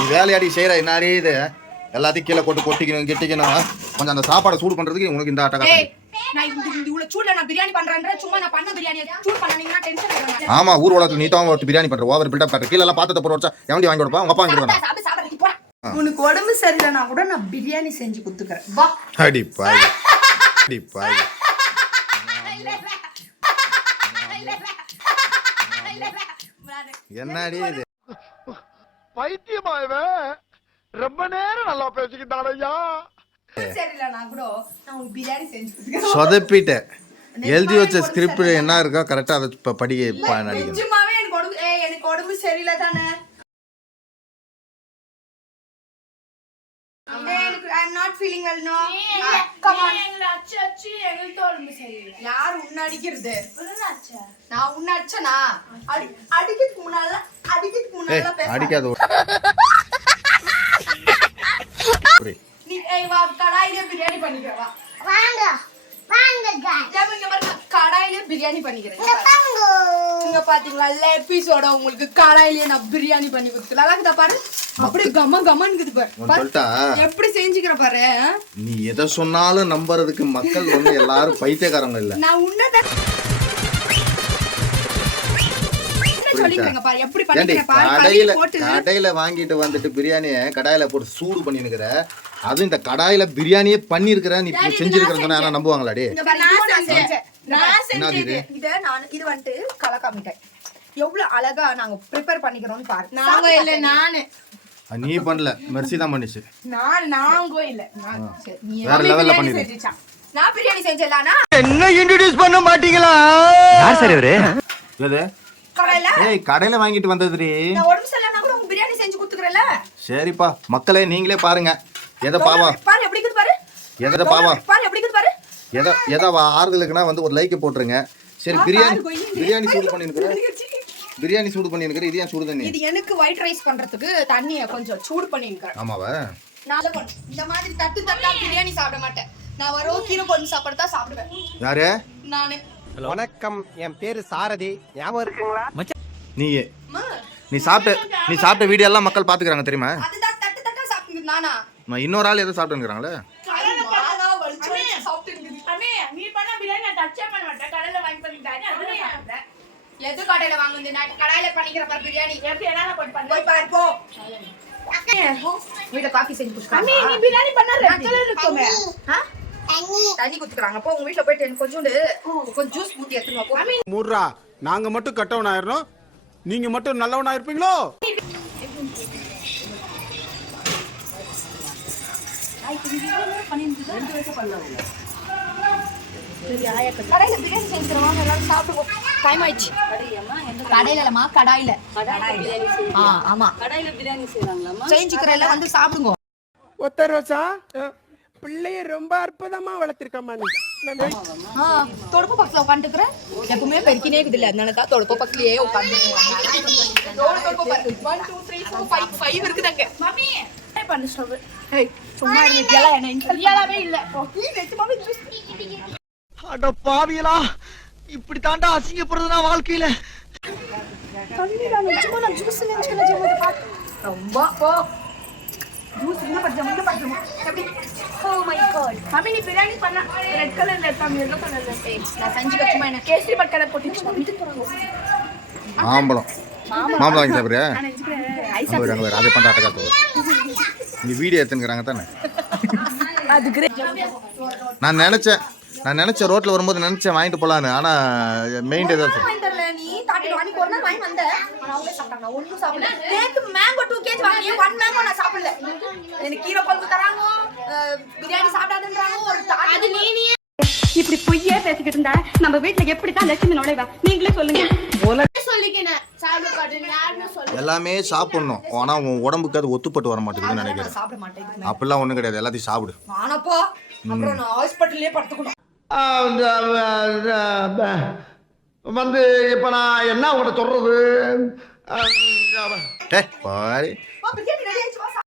நீ வேலையாடி செய்கிற என்னாடி இது? எல்லாத்தையும் கீழே கொட்டு கொட்டிக்கணும் கிட்டிக்கணும். கொஞ்சம் அந்த சாப்பாடை சூடு பண்ணுறதுக்கு உனக்கு இந்த ஆட்டக்கா ஏய் நான் இந்த இந்த இவ்வளவு சூடுல நான் பிரியாணி பண்றேன்ற சும்மா நான் பண்ண பிரியாணி சூடு பண்ணீங்கன்னா டென்ஷன் ஆகுறேன் ஆமா ஊர் உலகத்தில் நீ தான் ஒரு பிரியாணி பண்ணுற ஓவர் பில்டப் காட்டுற. கீழே எல்லாம் பாத்திரத்தை போட்டு வச்சா எவண்டி வாங்கி கொடுப்பா? உங்க அப்பா வாங்கி போறேன் உனக்கு உடம்பு சரியில்லைனா கூட நான் பிரியாணி செஞ்சு கொடுத்துக்கிறேன் வா. அடி பாய் அடி பாய் என்னடி இது? பைத்தியமாயவன். ரொம்ப நேரம் நல்லா பேசிக்கிட்டான் ஐயா சொதப்பிட்டேன். எழுதி வச்ச ஸ்கிரிப்ட் என்ன இருக்கோ கரெக்டாக அதை இப்போ படிக்க எனக்கு உடம்பு சரியில்லை தானே. I'm not feeling well no come on யார் உன்ன அடிக்கிறது? நான் உன்ன அடிச்சனா? அடி- அடிக்கிறதுக்கு முன்னால அடிக்கிறதுக்கு முன்னால பேச அடிக்காத. நீ ஏய் வா கடாயிலே பிரியாணி பண்ணிக்க வா. வாங்க வாங்க இங்க பாருங்க கடாயிலே பிரியாணி பண்ணிக்கிறேன். இங்க பாத்தீங்களா எபிசோட உங்களுக்கு கடாயிலே நான் பிரியாணி பண்ணி நல்லா இருக்குதா பாரு. அப்படியே கம கமன்குது பாரு. எப்படி செஞ்சுக்கிற பாரு நீ எதை சொன்னாலும் நம்புறதுக்கு மக்கள் வந்து எல்லாரும் பைத்தியக்காரங்க இல்ல. நான் கடையில கடையில வாங்கிட்டு வந்துட்டு பிரியாணியை கடாயில போட்டு சூடு பண்ணிருக்கிற அதுவும் இந்த கடாயில பிரியாணியே பண்ணிருக்கிற நீ இப்படி செஞ்சிருக்கிறன்னு சொன்னா யாரா நம்புவாங்களாடி இங்க பாரு, இதுவும் நான் செஞ்சேன். நான் என்னது செஞ்சது. இது? இத நான் இது வந்துட்டு கலக்கா மிட்டாய். எவ்வளவு அழகா நாங்க ப்ரிப்பேர் பண்ணிக்கிறோம்னு பாரு. நாங்க இல்ல நானு. அது நீ பண்ணல. மெர்சி தான் பண்ணிச்சு. நான் நாங்க இல்ல நான் நீ வேற லெவல்ல பண்ணிடு. செஞ்சுச்சான். நான் பிரியாணி செஞ்சேன்லானா என்ன இன்ட்ரடியூஸ் பண்ண மாட்டீங்களா? யார் சார் இவரு? எது? கடையில? ஏய் கடையில வாங்கிட்டு வந்ததுரி நான் உடம்பு சரியில்லைனா கூட உங்க பிரியாணி செஞ்சு கொடுத்துக்கிறேன்ல. சரிப்பா மக்களே நீங்களே பாருங்க. எதை பாவா? பாரு எப்படி இருக்குது பாரு. எதை பாவா? பாரு எப்படி இருக்குது பாரு. எதை எதை வா- ஆறுதலுக்குன்னா வந்து ஒரு லைக்கை போட்டுருங்க. சரி பிரியாணி. பிரியாணி சூடு பண்ணிருக்கிற பிரியாணி சூடு பண்ணிருக்கிற இது ஏன் சூடு தண்ணி. இது எனக்கு ஒயிட் ரைஸ் பண்றதுக்கு தண்ணிய கொஞ்சம் சூடு பண்ணிருக்கேன் ஆமாவா? நான் அதை பண்ணு. இந்த மாதிரி தட்டு தட்டா பிரியாணி சாப்பிட மாட்டேன். நான் வரும் கீரை கொஞ்சம் சாப்பிட்டு தான் சாப்பிடுவேன். யாரு? நானு. வணக்கம். என் பேரு சாரதி. ஞாபகம் இருக்குங்களா? நீயே. நீ சாப்பிட்ட நீ சாப்பிட்ட? வீடியோ எல்லாம் மக்கள் பாத்துக்கிறாங்க தெரியுமா? அதுதான் தட்டு தட்டா சாப்பிட்டு நானா? நான் இன்னொரு ஆள் எதை சாப்பிட்டுங்கிறாங்களே நீ பண்ண பிரியாணி நான் ஏ பண்ண மாட்டேன். கடையில வாங்கி பண்ணிட்டாரு. எது கடையில வாங்குது நான் கடாயில பண்ணிக்கிற பாரு பிரியாணி. எப்படி என்னால போட்டு பண்ண? போய் பாரு போ. வீட்டுல காஃபி செஞ்சு அண்ணே, நீ குடுக்குறாங்க பிரியாணி பண்ண red color இருக்குமே. தண்ணி. தண்ணி குடுக்குறாங்க போ. உங்க வீட்டுல போயிட்டு எனக்கு கொஞ்சோண்டு கொஞ்சம் ஜூஸ் ஊத்தி போ. மூர்ரா நாங்க மட்டும் கட்டவன் ஆயிரணும் நீங்க மட்டும் நல்லவனா இருப்பீங்களோ? கடையில பிரியாணி செஞ்சுருவாங்க எல்லாரும் சாப்பிடுவோம் டைம் ஆயிடுச்சு கடையில. இல்லம்மா கடாயில ஆ ஆமா. கடையில பிரியாணி செய்யறாங்களாமா செஞ்சுக்கிற எல்லாம் வந்து சாப்பிடுங்க. ஒத்த ரோசா பிள்ளைய ரொம்ப அற்புதமா வளர்த்திருக்கம்மா நீ. தொடுப்பு பக்கத்துல உட்காந்துக்கிற? எப்பவுமே பெருக்கினே இருக்குது இல்ல அதனால தான் தொடுப்பு பக்கத்துலயே உட்காந்து one two three four five five இருக்குது அங்க. மம்மி, பண்ண? ஏய், சும்மா ரியலாவே இல்ல. அட பாவியலா இப்படி தாண்டா அசிங்கப்படுறது நான் வாழ்க்கையில ரொம்ப போ. ஜூஸ் என்ன பச்சை முன்ன பச்சை எப்படி? Oh God. மம்மி, நீ பிரியாணி பண்ண. Red color ல இருக்கா? நான் செஞ்சு வச்சுமா என்ன? கேசரி பட் கலர் போட்டுச்சு மம்மி. மாம்பழம். மாம்பழம். வாங்கி சாப்பிடுறியா அதை அட்டகாத்து நீ வீடியோ எடுத்துங்கிறாங்க தானே. நான் நினைச்சேன். நான் நினைச்ச ரோட்ல வரும்போது நினைச்சேன் வாங்கிட்டு போலான்னு. ஆனா மெயின் டூ நீ இப்படி பொய்யே பேசிக்கிட்டு இருந்தா நம்ம வீட்டுல எப்படித்தான் லட்சுமி நுழைவா? நீங்களே சொல்லுங்க. எல்லாமே சாப்பிடணும். ஆனா உன் உடம்புக்கு அது ஒத்துப்பட்டு வர மாட்டேங்குதுன்னு நினைக்கிறேன். அப்படிலாம் ஒண்ணும் கிடையாது. எல்லாத்தையும் சாப்பிடு. வந்து இப்ப நான் என்ன உங்கள்ட்ட சொல்றது? டே பாரு.